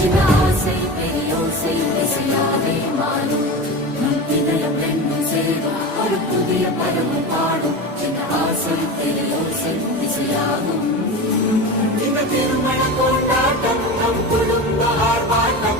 சின்ன ஆசை பெரியோசை இசையாவே மாறும். நம் இதயம் ரெண்டும் சேரும் ஒரு புதிய பதமும் பாடும். சின்ன ஆசை பெரியோசை இசையாகும். இந்த திருமண கொண்டாட்டம் நம் குடும்ப ஆர்ப்பாட்டம்.